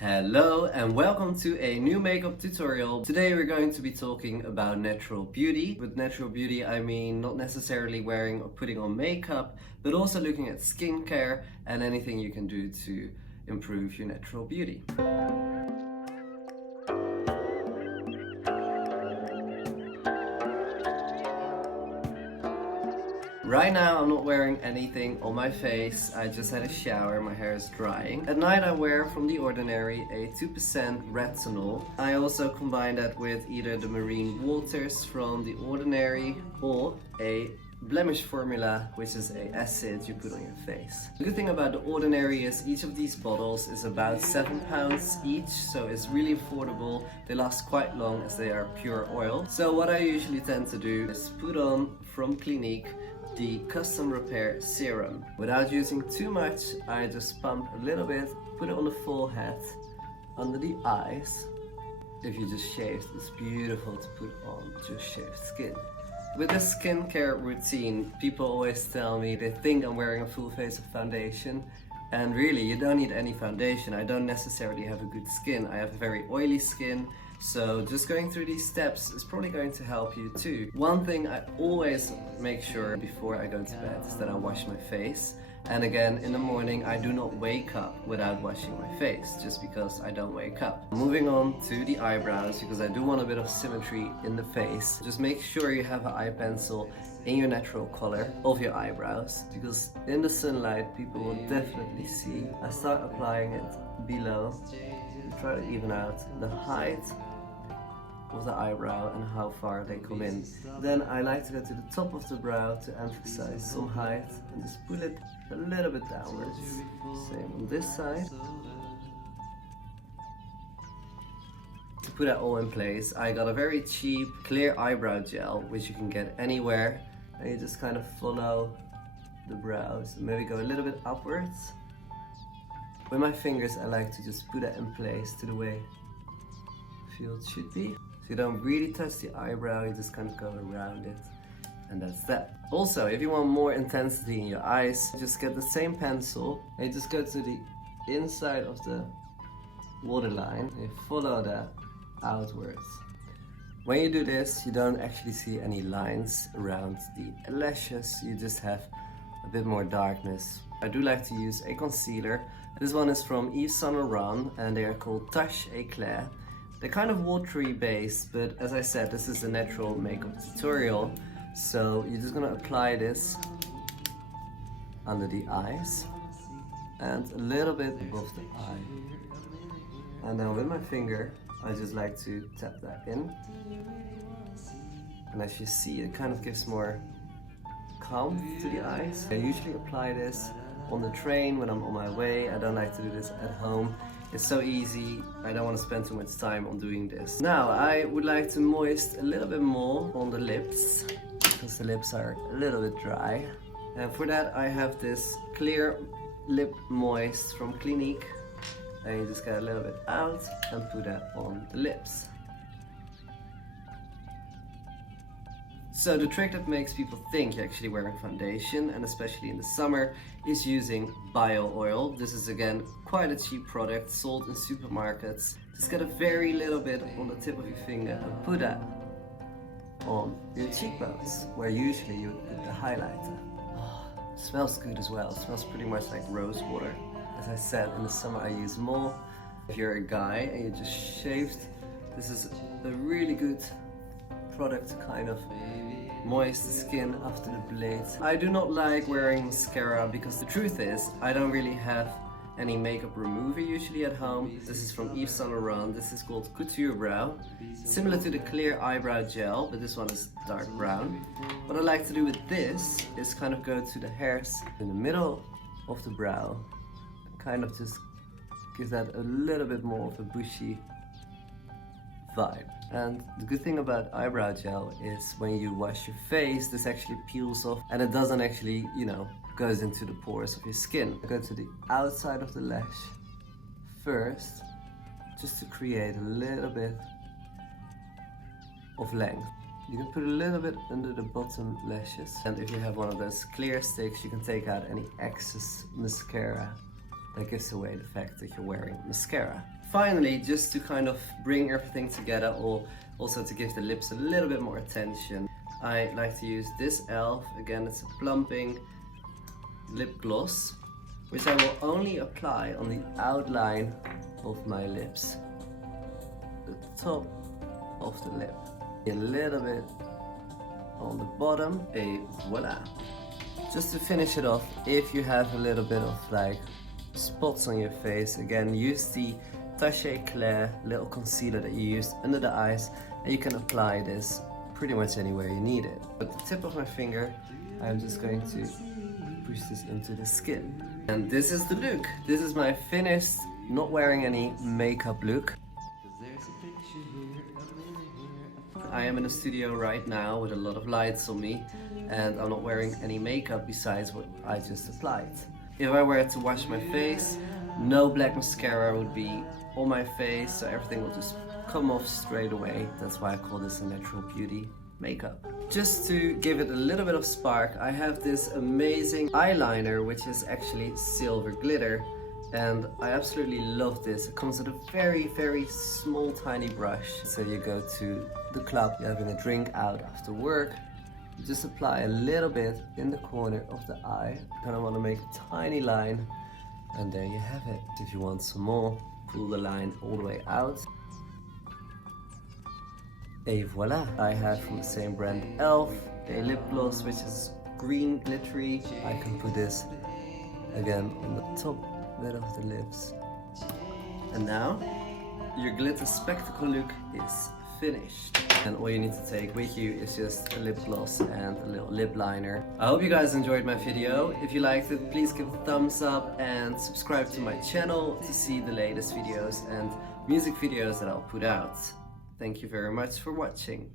Hello and welcome to a new makeup tutorial. Today we're going to be talking about natural beauty. With natural beauty I mean not necessarily wearing or putting on makeup, but also looking at skincare and anything you can do to improve your natural beauty. Right now I'm not wearing anything on my face, I just had a shower, my hair is drying. At night I wear from The Ordinary a 2% retinol. I also combine that with either the marine waters from The Ordinary or a blemish formula, which is an acid you put on your face. The good thing about The Ordinary is each of these bottles is about £7 each, so it's really affordable. They last quite long as they are pure oil. So what I usually tend to do is put on from Clinique the custom repair serum. Without using too much, I just pump a little bit, put it on the forehead, under the eyes. If you just shaved, it's beautiful to put on just shaved skin. With this skincare routine, people always tell me they think I'm wearing a full face of foundation, and really you don't need any foundation. I don't necessarily have a good skin. I have a very oily skin, so just going through these steps is probably going to help you too. One thing I always make sure before I go to bed is that I wash my face. And again, in the morning I do not wake up without washing my face, just because I don't wake up. Moving on to the eyebrows, because I do want a bit of symmetry in the face. Just make sure you have an eye pencil in your natural color of your eyebrows, because in the sunlight people will definitely see. I start applying it below, try to even out the height of the eyebrow and how far they come in. Then I like to go to the top of the brow to emphasize some height and just pull it a little bit downwards. Same on this side. To put that all in place, I got a very cheap clear eyebrow gel, which you can get anywhere, and you just kind of follow the brows and maybe go a little bit upwards. With my fingers I like to just put that in place to the way I feel it should be. So you don't really touch the eyebrow, you just kind of go around it, and that's that. Also, if you want more intensity in your eyes, just get the same pencil and you just go to the inside of the waterline and you follow that outwards. When you do this, you don't actually see any lines around the lashes, you just have a bit more darkness. I do like to use a concealer. This one is from Yves Saint Laurent and they are called Tache Eclair. They're kind of watery based, but as I said, this is a natural makeup tutorial. So you're just gonna apply this under the eyes and a little bit above the eye. And then with my finger, I just like to tap that in. And as you see, it kind of gives more calm to the eyes. I usually apply this on the train when I'm on my way. I don't like to do this at home. It's so easy, I don't want to spend too much time on doing this. Now I would like to moist a little bit more on the lips, because the lips are a little bit dry. And for that I have this clear lip moist from Clinique. And you just get a little bit out and put that on the lips. So the trick that makes people think you're actually wearing foundation, and especially in the summer, is using bio oil. This is again quite a cheap product sold in supermarkets. Just get a very little bit on the tip of your finger and put that on your cheekbones, where usually you would put the highlighter. Oh, it smells good as well. It smells pretty much like rose water. As I said, in the summer I use more. If you're a guy and you just shaved, this is a really good product to kind of moist the skin after the blades. I do not like wearing mascara because the truth is I don't really have any makeup remover usually at home. This is from Yves Saint Laurent. This is called Couture Brow. Similar to the clear eyebrow gel, but this one is dark brown. What I like to do with this is kind of go to the hairs in the middle of the brow, kind of just give that a little bit more of a bushy vibe. And the good thing about eyebrow gel is when you wash your face, this actually peels off and it doesn't actually, goes into the pores of your skin. I go to the outside of the lash first, just to create a little bit of length. You can put a little bit under the bottom lashes, and if you have one of those clear sticks, you can take out any excess mascara that gives away the fact that you're wearing mascara. Finally, just to kind of bring everything together, or also to give the lips a little bit more attention, I like to use this e.l.f. Again, it's a plumping lip gloss, which I will only apply on the outline of my lips, the top of the lip, a little bit on the bottom, et voila. Just to finish it off, if you have a little bit of like spots on your face, again, use the Taché Clair little concealer that you used under the eyes, and you can apply this pretty much anywhere you need it. With the tip of my finger, I'm just going to push this into the skin. And this is the look. This is my finished, not wearing any makeup look. I am in a studio right now with a lot of lights on me, and I'm not wearing any makeup besides what I just applied. If I were to wash my face, no black mascara would be on my face, so everything will just come off straight away. That's why I call this a natural beauty makeup. Just to give it a little bit of spark, I have this amazing eyeliner, which is actually silver glitter, and I absolutely love this. It comes with a very small tiny brush. So you go to the club, you're having a drink out after work, you just apply a little bit in the corner of the eye. Kind of want to make a tiny line, and there you have it. If you want some more, pull the line all the way out. Et voila! I have from the same brand e.l.f. a lip gloss which is green glittery. I can put this again on the top bit of the lips. And now your glitter spectacle look is finished. And all you need to take with you is just a lip gloss and a little lip liner. I hope you guys enjoyed my video. If you liked it, please give it a thumbs up and subscribe to my channel to see the latest videos and music videos that I'll put out. Thank you very much for watching.